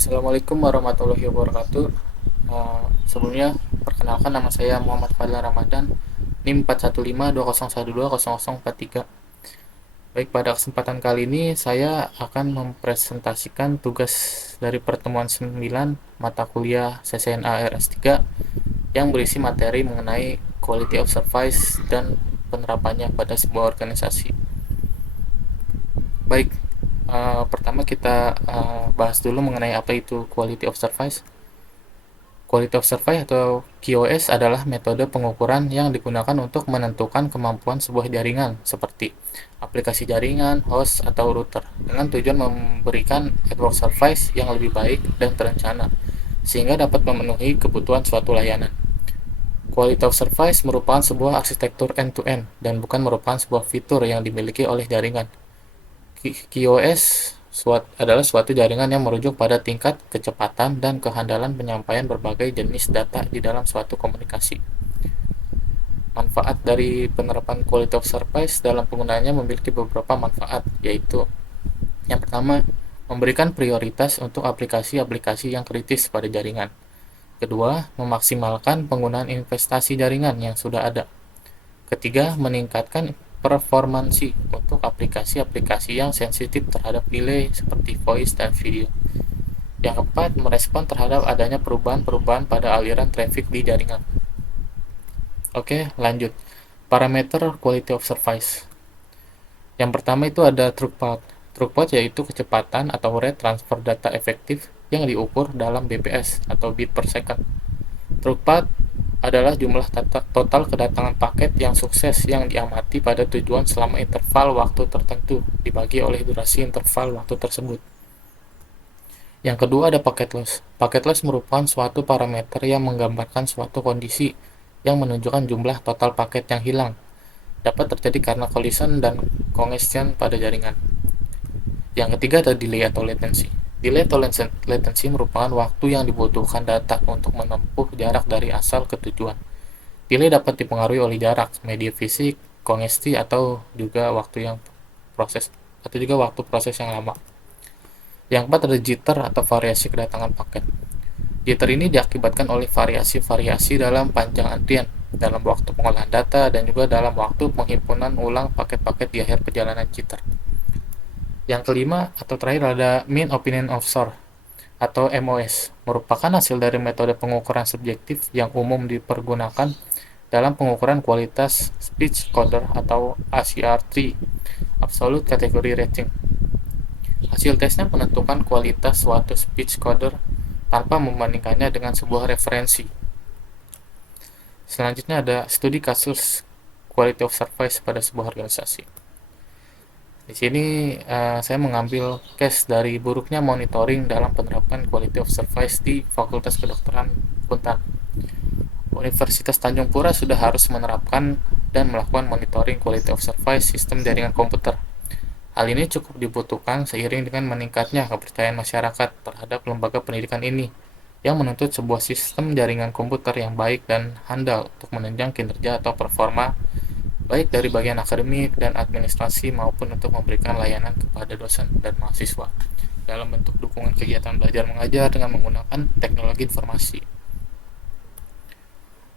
Assalamualaikum warahmatullahi wabarakatuh. Sebelumnya, perkenalkan nama saya Muhammad Fadlan Ramadan, NIM 41520120043. Baik, pada kesempatan kali ini saya akan mempresentasikan tugas dari pertemuan 9 mata kuliah CCNA RS3 yang berisi materi mengenai quality of service dan penerapannya pada sebuah organisasi. Baik, pertama kita bahas dulu mengenai apa itu quality of service. Quality of Service atau QoS adalah metode pengukuran yang digunakan untuk menentukan kemampuan sebuah jaringan seperti aplikasi jaringan, host, atau router dengan tujuan memberikan network service yang lebih baik dan terencana sehingga dapat memenuhi kebutuhan suatu layanan. Quality of Service merupakan sebuah arsitektur end-to-end dan bukan merupakan sebuah fitur yang dimiliki oleh jaringan. QoS adalah suatu jaringan yang merujuk pada tingkat kecepatan dan kehandalan penyampaian berbagai jenis data di dalam suatu komunikasi. Manfaat dari penerapan quality of service dalam penggunaannya memiliki beberapa manfaat, yaitu yang pertama, memberikan prioritas untuk aplikasi-aplikasi yang kritis pada jaringan. Kedua, memaksimalkan penggunaan investasi jaringan yang sudah ada. Ketiga, meningkatkan performansi untuk aplikasi-aplikasi yang sensitif terhadap delay seperti voice dan video. Yang keempat, merespon terhadap adanya perubahan-perubahan pada aliran traffic di jaringan. Oke, lanjut. Parameter quality of service. Yang pertama itu ada throughput. Throughput yaitu kecepatan atau rate transfer data efektif yang diukur dalam bps atau bit per second. Throughput adalah jumlah total kedatangan paket yang sukses yang diamati pada tujuan selama interval waktu tertentu dibagi oleh durasi interval waktu tersebut. Yang kedua ada packet loss. Packet loss merupakan suatu parameter yang menggambarkan suatu kondisi yang menunjukkan jumlah total paket yang hilang. Dapat terjadi karena collision dan congestion pada jaringan. Yang ketiga ada delay atau latency. Delay atau latency merupakan waktu yang dibutuhkan data untuk menempuh jarak dari asal ke tujuan. Delay dapat dipengaruhi oleh jarak, media fisik, kongesti, atau juga waktu proses yang lama. Yang keempat ada jitter atau variasi kedatangan paket. Jitter ini diakibatkan oleh variasi-variasi dalam panjang antrian, dalam waktu pengolahan data, dan juga dalam waktu penghimpunan ulang paket-paket di akhir perjalanan jitter. Yang kelima atau terakhir ada Mean Opinion of Source atau MOS, merupakan hasil dari metode pengukuran subjektif yang umum dipergunakan dalam pengukuran kualitas speech coder atau ACR3, Absolute Category Rating. Hasil tesnya menentukan kualitas suatu speech coder tanpa membandingkannya dengan sebuah referensi. Selanjutnya ada studi kasus quality of service pada sebuah organisasi. Di sini saya mengambil case dari buruknya monitoring dalam penerapan quality of service di Fakultas Kedokteran Untan. Universitas Tanjung Pura sudah harus menerapkan dan melakukan monitoring quality of service sistem jaringan komputer. Hal ini cukup dibutuhkan seiring dengan meningkatnya kepercayaan masyarakat terhadap lembaga pendidikan ini yang menuntut sebuah sistem jaringan komputer yang baik dan handal untuk menunjang kinerja atau performa baik dari bagian akademik dan administrasi maupun untuk memberikan layanan kepada dosen dan mahasiswa dalam bentuk dukungan kegiatan belajar mengajar dengan menggunakan teknologi informasi.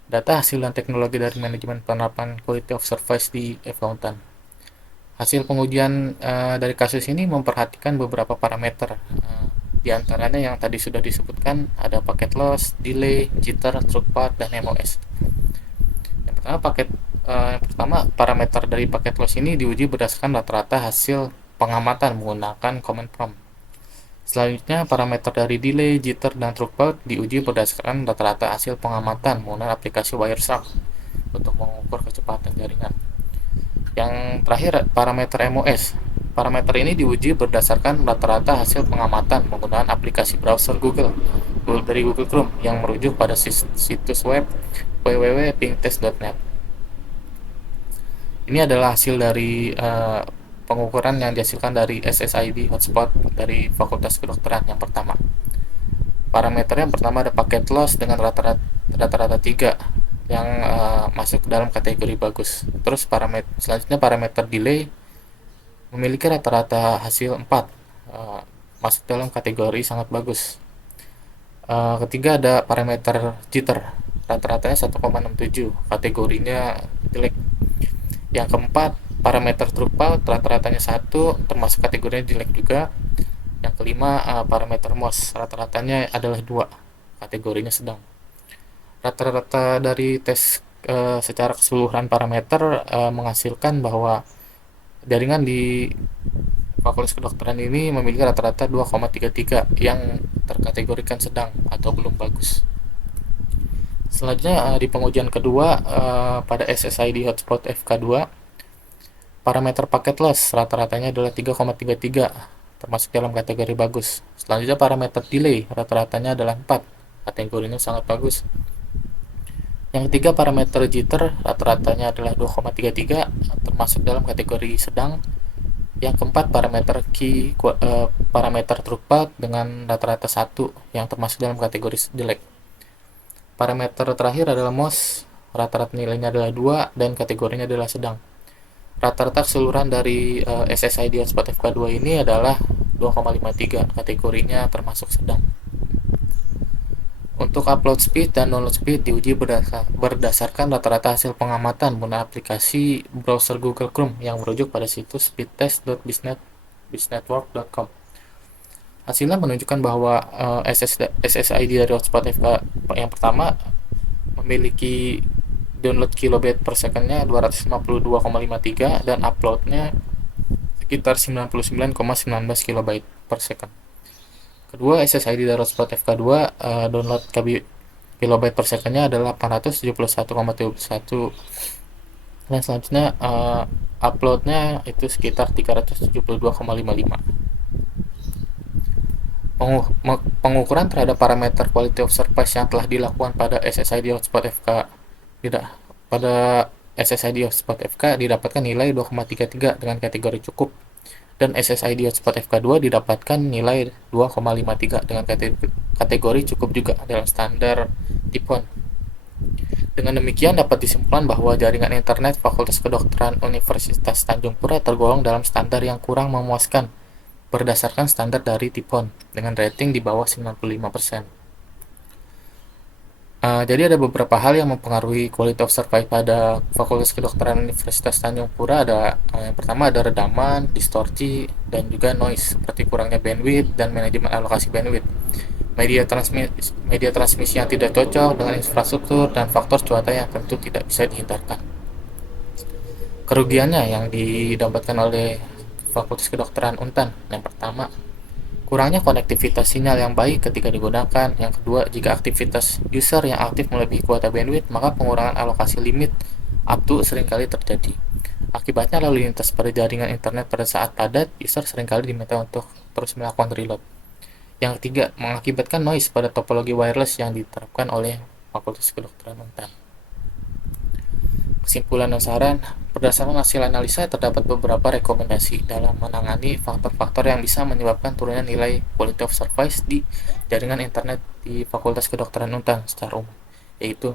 Data hasil dan teknologi dari manajemen penerapan quality of service di FK. Hasil pengujian dari kasus ini memperhatikan beberapa parameter. Di antaranya yang tadi sudah disebutkan ada packet loss, delay, jitter, throughput, dan MOS. Yang pertama, parameter dari packet loss ini diuji berdasarkan rata-rata hasil pengamatan menggunakan command prompt. Selanjutnya, parameter dari delay, jitter, dan throughput diuji berdasarkan rata-rata hasil pengamatan menggunakan aplikasi Wireshark untuk mengukur kecepatan jaringan. Yang terakhir, parameter MOS. Parameter ini diuji berdasarkan rata-rata hasil pengamatan menggunakan aplikasi browser dari Google Chrome yang merujuk pada situs web www.pingtest.net. Ini adalah hasil dari pengukuran yang dihasilkan dari SSID hotspot dari Fakultas Kedokteran yang pertama. Parameter yang pertama ada packet loss dengan rata-rata 3 yang masuk dalam kategori bagus. Terus selanjutnya parameter delay memiliki rata-rata hasil 4, masuk dalam kategori sangat bagus. Ketiga ada parameter jitter, rata-ratanya 1,67, kategorinya jelek. Yang keempat, parameter drupal, rata-ratanya 1, termasuk kategorinya jelek juga. Yang kelima, parameter MOS, rata-ratanya adalah 2, kategorinya sedang. Rata-rata dari tes secara keseluruhan parameter menghasilkan bahwa jaringan di Fakultas Kedokteran ini memiliki rata-rata 2,33 yang terkategorikan sedang atau belum bagus. Selanjutnya di pengujian kedua pada SSID Hotspot FK2, parameter paket loss rata-ratanya adalah 3,33, termasuk dalam kategori bagus. Selanjutnya parameter delay rata-ratanya adalah 4, kategorinya sangat bagus. Yang ketiga parameter jitter rata-ratanya adalah 2,33, termasuk dalam kategori sedang. Yang keempat parameter parameter throughput dengan rata-rata 1 yang termasuk dalam kategori jelek. Parameter terakhir adalah MOS, rata-rata nilainya adalah 2 dan kategorinya adalah sedang. Rata-rata keseluruhan dari SSID Hotspot FK2 ini adalah 2,53, kategorinya termasuk sedang. Untuk upload speed dan download speed diuji berdasarkan rata-rata hasil pengamatan menggunakan aplikasi browser Google Chrome yang merujuk pada situs speedtest.biznetwork.com. Hasilnya menunjukkan bahwa SSID dari hotspot FK yang pertama memiliki download kilobit per secondnya 252,53 dan uploadnya sekitar 99,19 kilobyte per second. Kedua, SSID dari hotspot FK2 download kilobyte per secondnya adalah 871,71 dan selanjutnya uploadnya itu sekitar 372,55. Pengukuran terhadap parameter quality of service yang telah dilakukan pada SSID hotspot FK didapatkan nilai 2,33 dengan kategori cukup, dan SSID hotspot FK2 didapatkan nilai 2,53 dengan kategori cukup juga dalam standar TIPON. Dengan demikian dapat disimpulkan bahwa jaringan internet Fakultas Kedokteran Universitas Tanjung Pura tergolong dalam standar yang kurang memuaskan berdasarkan standar dari TIPON dengan rating di bawah 95%. Jadi ada beberapa hal yang mempengaruhi quality of service pada Fakultas Kedokteran Universitas Tanjung Pura. Yang pertama ada redaman, distorsi, dan juga noise seperti kurangnya bandwidth dan manajemen alokasi bandwidth, media transmisi yang tidak cocok dengan infrastruktur, dan faktor cuaca yang tentu tidak bisa dihindarkan. Kerugiannya yang didapatkan oleh Fakultas Kedokteran Untan, yang pertama kurangnya konektivitas sinyal yang baik ketika digunakan. Yang kedua, jika aktivitas user yang aktif melebihi kuota bandwidth, maka pengurangan alokasi limit up to seringkali terjadi. Akibatnya lalu lintas pada jaringan internet pada saat padat, user seringkali diminta untuk terus melakukan reload. Yang ketiga, mengakibatkan noise pada topologi wireless yang diterapkan oleh Fakultas Kedokteran Untan. Kesimpulan dan saran, berdasarkan hasil analisa terdapat beberapa rekomendasi dalam menangani faktor-faktor yang bisa menyebabkan turunnya nilai quality of service di jaringan internet di Fakultas Kedokteran Untan secara umum, yaitu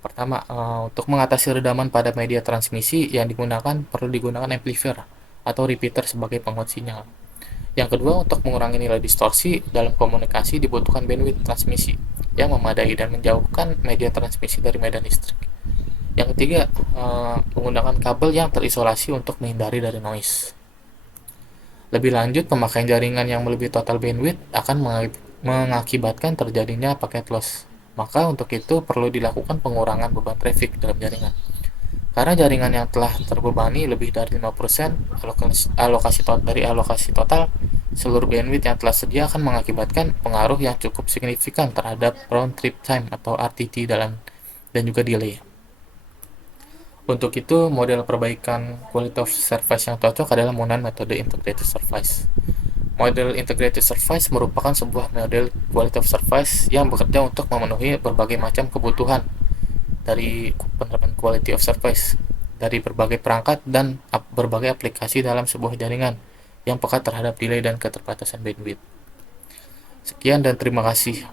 pertama, untuk mengatasi redaman pada media transmisi yang digunakan perlu digunakan amplifier atau repeater sebagai penguat sinyal. Yang kedua, untuk mengurangi nilai distorsi dalam komunikasi dibutuhkan bandwidth transmisi yang memadai dan menjauhkan media transmisi dari medan listrik. Yang ketiga, menggunakan kabel yang terisolasi untuk menghindari dari noise. Lebih lanjut, pemakaian jaringan yang melebihi total bandwidth akan mengakibatkan terjadinya paket loss. Maka untuk itu perlu dilakukan pengurangan beban traffic dalam jaringan. Karena jaringan yang telah terbebani lebih dari 5% dari alokasi total, seluruh bandwidth yang telah sedia akan mengakibatkan pengaruh yang cukup signifikan terhadap round trip time atau RTT dan juga delay. Untuk itu, model perbaikan quality of service yang cocok adalah menggunakan metode integrated service. Model integrated service merupakan sebuah model quality of service yang bekerja untuk memenuhi berbagai macam kebutuhan dari penerapan quality of service dari berbagai perangkat dan berbagai aplikasi dalam sebuah jaringan yang peka terhadap delay dan keterbatasan bandwidth. Sekian dan terima kasih.